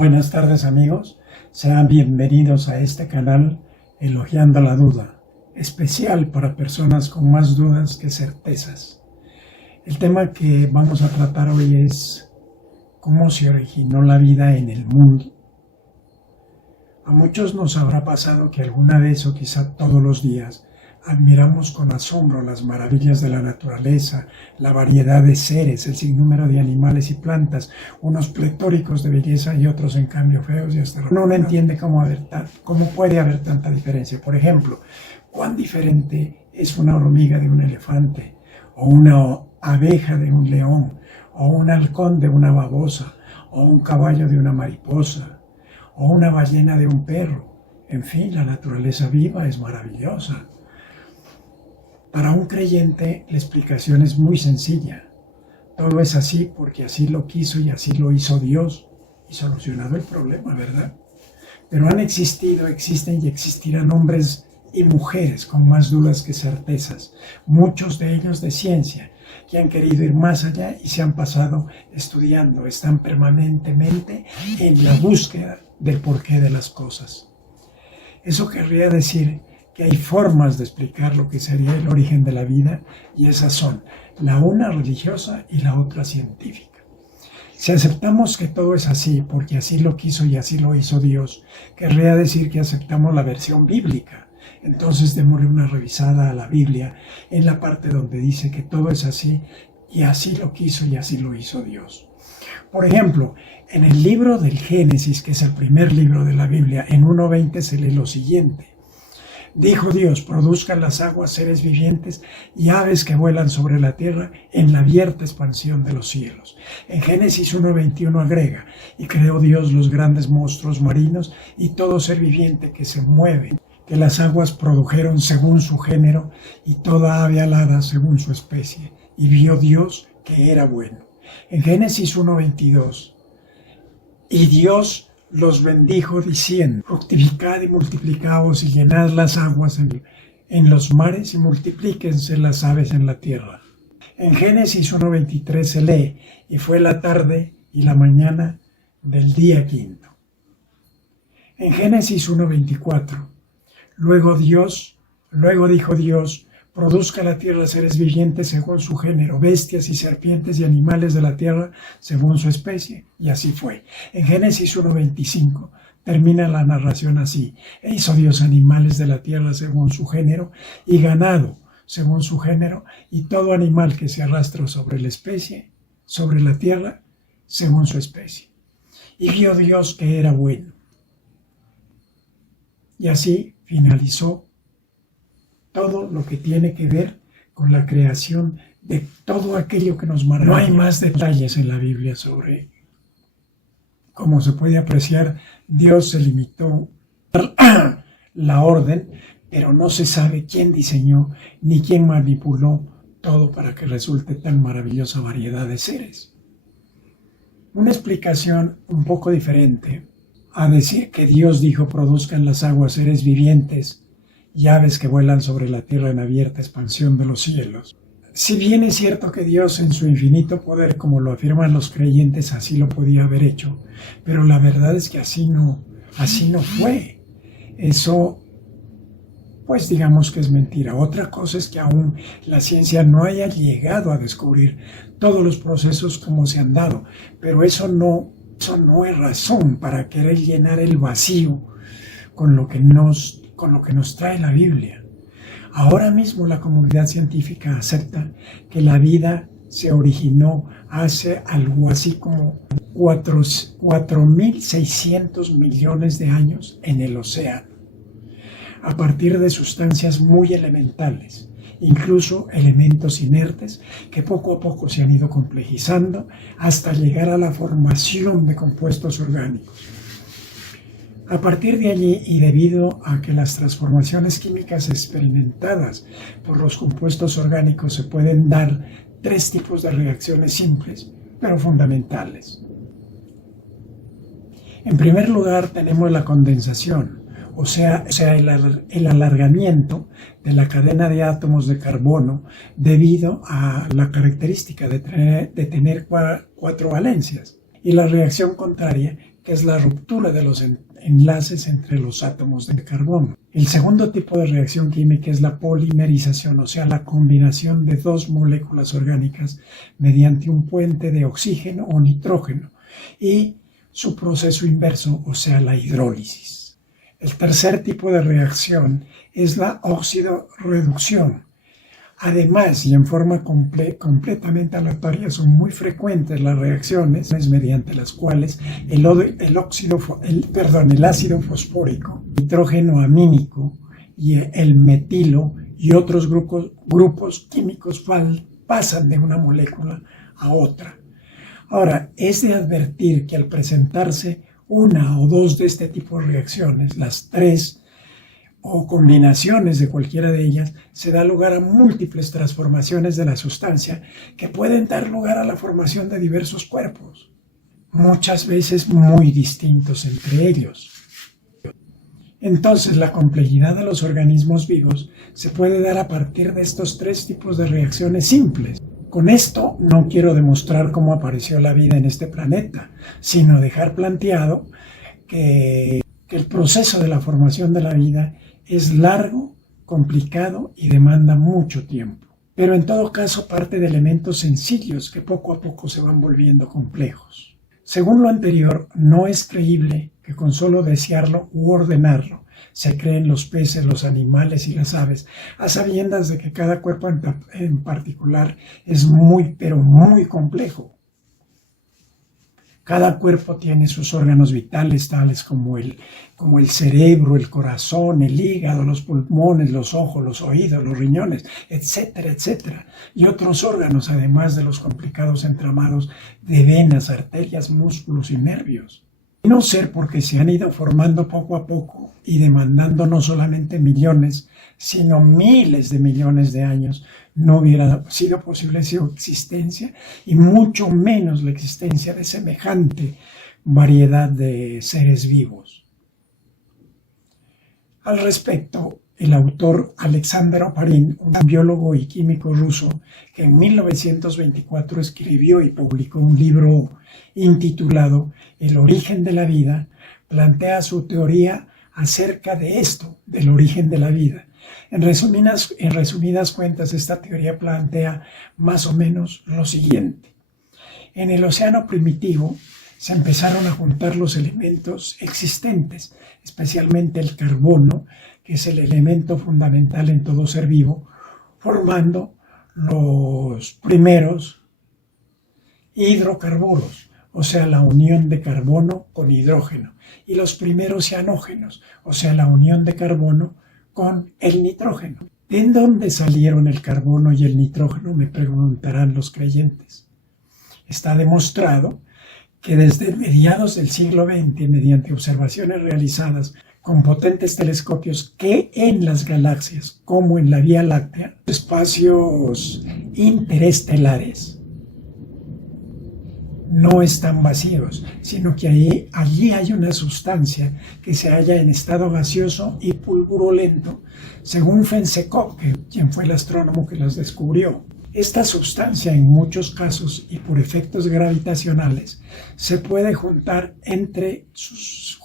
Buenas tardes amigos, sean bienvenidos a este canal Elogiando la Duda, especial para personas con más dudas que certezas. El tema que vamos a tratar hoy es cómo se originó la vida en el mundo. A muchos nos habrá pasado que alguna vez o quizá todos los días admiramos con asombro las maravillas de la naturaleza, la variedad de seres, el sinnúmero de animales y plantas, unos pletóricos de belleza y otros en cambio feos y hasta uno no entiende cómo puede haber tanta diferencia. Por ejemplo, cuán diferente es una hormiga de un elefante, o una abeja de un león, o un halcón de una babosa, o un caballo de una mariposa, o una ballena de un perro. En fin, la naturaleza viva es maravillosa. Para un creyente, la explicación es muy sencilla. Todo es así porque así lo quiso y así lo hizo Dios. Y solucionado el problema, ¿verdad? Pero han existido, existen y existirán hombres y mujeres con más dudas que certezas. Muchos de ellos de ciencia, que han querido ir más allá y se han pasado estudiando. Están permanentemente en la búsqueda del porqué de las cosas. Eso querría decir que hay formas de explicar lo que sería el origen de la vida, y esas son la una religiosa y la otra científica. Si aceptamos que todo es así porque así lo quiso y así lo hizo Dios, querría decir que aceptamos la versión bíblica. Entonces démosle una revisada a la Biblia en la parte donde dice que todo es así y así lo quiso y así lo hizo Dios. Por ejemplo, en el libro del Génesis, que es el primer libro de la Biblia, en 1:20 se lee lo siguiente. Dijo Dios, produzcan las aguas seres vivientes y aves que vuelan sobre la tierra en la abierta expansión de los cielos. En Génesis 1:21 agrega, y creó Dios los grandes monstruos marinos y todo ser viviente que se mueve, que las aguas produjeron según su género y toda ave alada según su especie. Y vio Dios que era bueno. En Génesis 1:22, y Dios los bendijo diciendo, fructificad y multiplicaos y llenad las aguas en los mares y multiplíquense las aves en la tierra. En Génesis 1:23 se lee, y fue la tarde y la mañana del día quinto. En Génesis 1:24, luego dijo Dios, produzca la tierra seres vivientes según su género, bestias y serpientes y animales de la tierra según su especie. Y así fue. En Génesis 1:25 termina la narración así. E hizo Dios animales de la tierra según su género y ganado según su género y todo animal que se arrastra sobre la especie, sobre la tierra, según su especie. Y vio Dios que era bueno. Y así finalizó todo lo que tiene que ver con la creación de todo aquello que nos maravilla. No hay más detalles en la Biblia sobre. Como se puede apreciar, Dios se limitó a la orden, pero no se sabe quién diseñó ni quién manipuló todo para que resulte tan maravillosa variedad de seres. Una explicación un poco diferente a decir que Dios dijo produzcan las aguas seres vivientes y aves que vuelan sobre la tierra en abierta expansión de los cielos. Si bien es cierto que Dios en su infinito poder, como lo afirman los creyentes, así lo podía haber hecho, pero la verdad es que así no fue. Eso, pues digamos que es mentira. Otra cosa es que aún la ciencia no haya llegado a descubrir todos los procesos como se han dado, pero eso no es razón para querer llenar el vacío con lo que nos trae la Biblia. Ahora mismo la comunidad científica acepta que la vida se originó hace algo así como 4.600 millones de años en el océano, a partir de sustancias muy elementales, incluso elementos inertes que poco a poco se han ido complejizando hasta llegar a la formación de compuestos orgánicos. A partir de allí, y debido a que las transformaciones químicas experimentadas por los compuestos orgánicos se pueden dar tres tipos de reacciones simples, pero fundamentales. En primer lugar, tenemos la condensación, o sea el alargamiento de la cadena de átomos de carbono debido a la característica de tener cuatro valencias. Y la reacción contraria, que es la ruptura de los enlaces entre los átomos de carbono. El segundo tipo de reacción química es la polimerización, o sea, la combinación de dos moléculas orgánicas mediante un puente de oxígeno o nitrógeno y su proceso inverso, o sea, la hidrólisis. El tercer tipo de reacción es la oxidorreducción. Además, y en forma completamente aleatoria, son muy frecuentes las reacciones mediante las cuales el ácido fosfórico, el nitrógeno amínico y el metilo y otros grupos químicos pasan de una molécula a otra. Ahora, es de advertir que al presentarse una o dos de este tipo de reacciones, las tres o combinaciones de cualquiera de ellas, se da lugar a múltiples transformaciones de la sustancia que pueden dar lugar a la formación de diversos cuerpos, muchas veces muy distintos entre ellos. Entonces, la complejidad de los organismos vivos se puede dar a partir de estos tres tipos de reacciones simples. Con esto no quiero demostrar cómo apareció la vida en este planeta, sino dejar planteado que el proceso de la formación de la vida es largo, complicado y demanda mucho tiempo. Pero en todo caso parte de elementos sencillos que poco a poco se van volviendo complejos. Según lo anterior, no es creíble que con solo desearlo u ordenarlo se creen los peces, los animales y las aves, a sabiendas de que cada cuerpo en particular es muy, pero muy complejo. Cada cuerpo tiene sus órganos vitales, tales como el cerebro, el corazón, el hígado, los pulmones, los ojos, los oídos, los riñones, etcétera, etcétera. Y otros órganos, además de los complicados entramados de venas, arterias, músculos y nervios. Y no ser porque se han ido formando poco a poco y demandando no solamente millones, sino miles de millones de años, no hubiera sido posible su existencia y mucho menos la existencia de semejante variedad de seres vivos. Al respecto, el autor Alexander Oparin, un biólogo y químico ruso que en 1924 escribió y publicó un libro intitulado El origen de la vida, plantea su teoría acerca de esto, del origen de la vida. En resumidas cuentas, esta teoría plantea más o menos lo siguiente. En el océano primitivo se empezaron a juntar los elementos existentes, especialmente el carbono, que es el elemento fundamental en todo ser vivo, formando los primeros hidrocarburos, o sea, la unión de carbono con hidrógeno, y los primeros cianógenos, o sea, la unión de carbono con el nitrógeno. ¿De dónde salieron el carbono y el nitrógeno?, me preguntarán los creyentes. Está demostrado que desde mediados del siglo XX, mediante observaciones realizadas con potentes telescopios, que en las galaxias, como en la Vía Láctea, espacios interestelares, no están vacíos, sino que allí hay una sustancia que se halla en estado gaseoso y pulgurulento, según Fensekov, quien fue el astrónomo que las descubrió. Esta sustancia, en muchos casos y por efectos gravitacionales, se puede juntar entre sus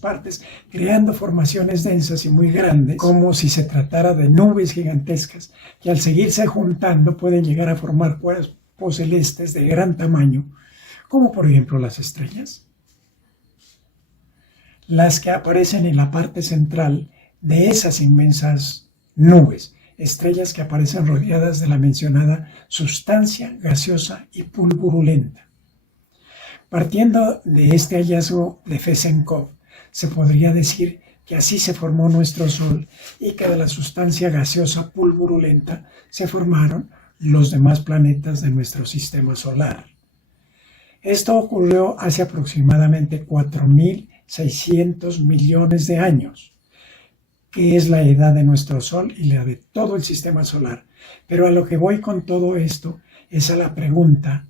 partes, creando formaciones densas y muy grandes, como si se tratara de nubes gigantescas, que al seguirse juntando pueden llegar a formar cuerpos celestes de gran tamaño, como por ejemplo las estrellas. Las que aparecen en la parte central de esas inmensas nubes, estrellas que aparecen rodeadas de la mencionada sustancia gaseosa y pulgurulenta. Partiendo de este hallazgo de Fensekov, se podría decir que así se formó nuestro Sol y que de la sustancia gaseosa pulgurulenta se formaron los demás planetas de nuestro sistema solar. Esto ocurrió hace aproximadamente 4.600 millones de años, que es la edad de nuestro Sol y la de todo el sistema solar. Pero a lo que voy con todo esto es a la pregunta: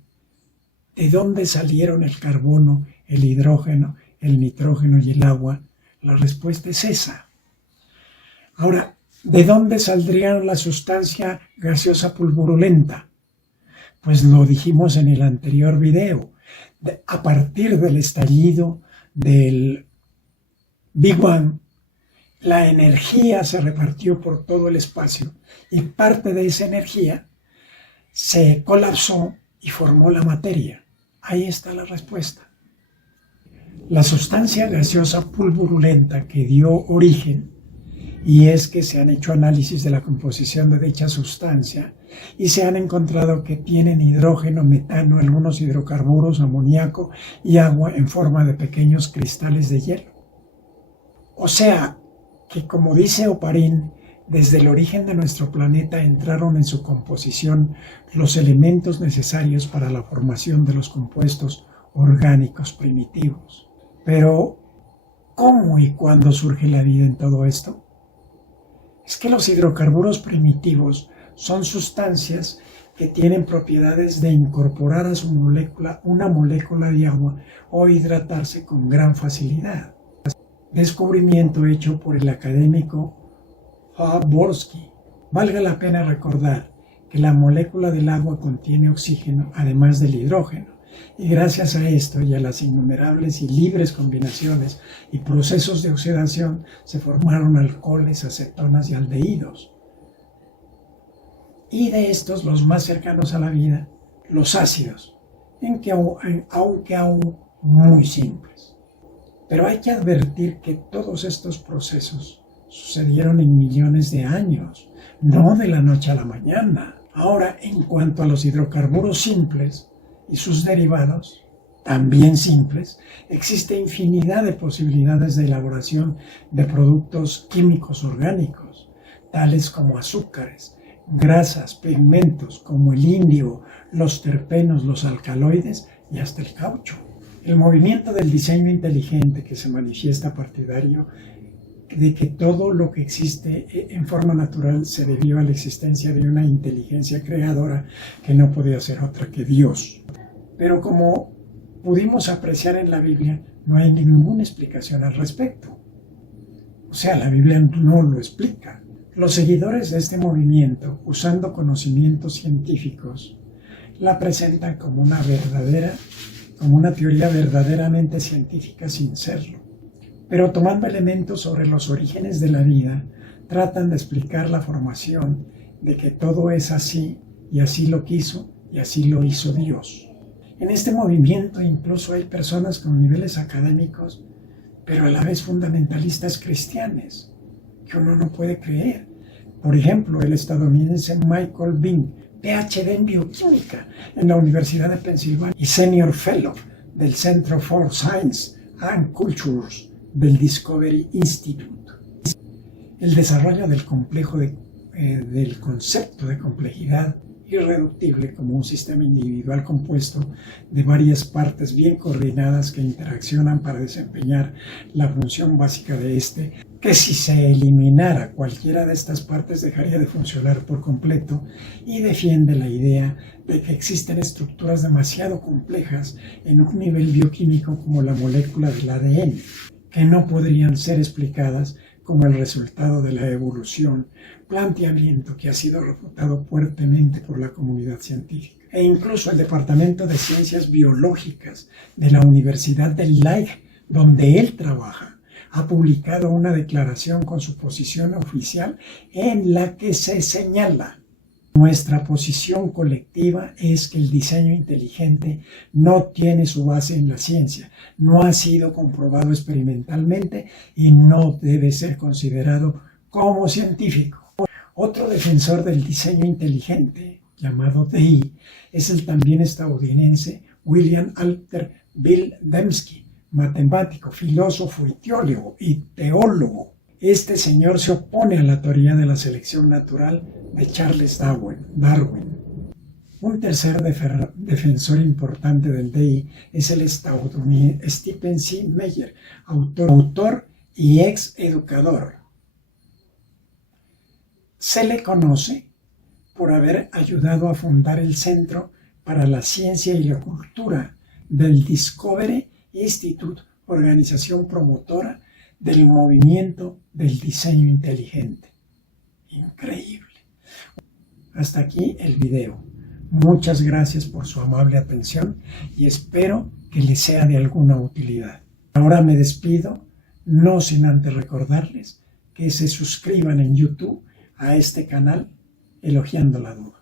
¿de dónde salieron el carbono, el hidrógeno, el nitrógeno y el agua? La respuesta es esa. Ahora, ¿de dónde saldría la sustancia gaseosa pulgurulenta? Pues lo dijimos en el anterior video. A partir del estallido del Big Bang, la energía se repartió por todo el espacio y parte de esa energía se colapsó y formó la materia. Ahí está la respuesta. La sustancia gaseosa pulverulenta que dio origen, y es que se han hecho análisis de la composición de dicha sustancia y se han encontrado que tienen hidrógeno, metano, algunos hidrocarburos, amoníaco y agua en forma de pequeños cristales de hielo. O sea, que como dice Oparin, desde el origen de nuestro planeta entraron en su composición los elementos necesarios para la formación de los compuestos orgánicos primitivos. Pero, ¿cómo y cuándo surge la vida en todo esto? Es que los hidrocarburos primitivos son sustancias que tienen propiedades de incorporar a su molécula una molécula de agua o hidratarse con gran facilidad. Descubrimiento hecho por el académico Jaworski. Valga la pena recordar que la molécula del agua contiene oxígeno además del hidrógeno, y gracias a esto y a las innumerables y libres combinaciones y procesos de oxidación se formaron alcoholes, acetonas y aldehídos. Y de estos, los más cercanos a la vida, los ácidos, aunque aún muy simples. Pero hay que advertir que todos estos procesos sucedieron en millones de años, no de la noche a la mañana. Ahora, en cuanto a los hidrocarburos simples y sus derivados, también simples, existe infinidad de posibilidades de elaboración de productos químicos orgánicos, tales como azúcares, grasas, pigmentos como el índigo, los terpenos, los alcaloides y hasta el caucho. El movimiento del diseño inteligente que se manifiesta partidario de que todo lo que existe en forma natural se debió a la existencia de una inteligencia creadora que no podía ser otra que Dios. Pero como pudimos apreciar en la Biblia, no hay ninguna explicación al respecto. O sea, la Biblia no lo explica. Los seguidores de este movimiento, usando conocimientos científicos, la presentan como una teoría verdaderamente científica sin serlo. Pero tomando elementos sobre los orígenes de la vida, tratan de explicar la formación de que todo es así, y así lo quiso, y así lo hizo Dios. En este movimiento incluso hay personas con niveles académicos, pero a la vez fundamentalistas cristianos, que uno no puede creer. Por ejemplo, el estadounidense Michael Bing, PhD en bioquímica en la Universidad de Pensilvania y Senior Fellow del Center for Science and Cultures del Discovery Institute. El desarrollo del concepto de complejidad irreductible como un sistema individual compuesto de varias partes bien coordinadas que interaccionan para desempeñar la función básica de este, que si se eliminara cualquiera de estas partes dejaría de funcionar por completo, y defiende la idea de que existen estructuras demasiado complejas en un nivel bioquímico como la molécula del ADN, que no podrían ser explicadas como el resultado de la evolución, planteamiento que ha sido refutado fuertemente por la comunidad científica. E incluso el Departamento de Ciencias Biológicas de la Universidad de Leiden, donde él trabaja, ha publicado una declaración con su posición oficial en la que se señala: nuestra posición colectiva es que el diseño inteligente no tiene su base en la ciencia, no ha sido comprobado experimentalmente y no debe ser considerado como científico. Otro defensor del diseño inteligente, llamado DI, es el también estadounidense William Alter Bill Dembski, matemático, filósofo y teólogo. Este señor se opone a la teoría de la selección natural de Charles Darwin. Un tercer defensor importante del DI es el estadounidense Stephen C. Meyer, autor y ex educador. Se le conoce por haber ayudado a fundar el Centro para la Ciencia y la Cultura del Discovery Institute, organización promotora del movimiento del diseño inteligente. Increíble. Hasta aquí el video. Muchas gracias por su amable atención y espero que les sea de alguna utilidad. Ahora me despido, no sin antes recordarles que se suscriban en YouTube a este canal Elogiando la Duda.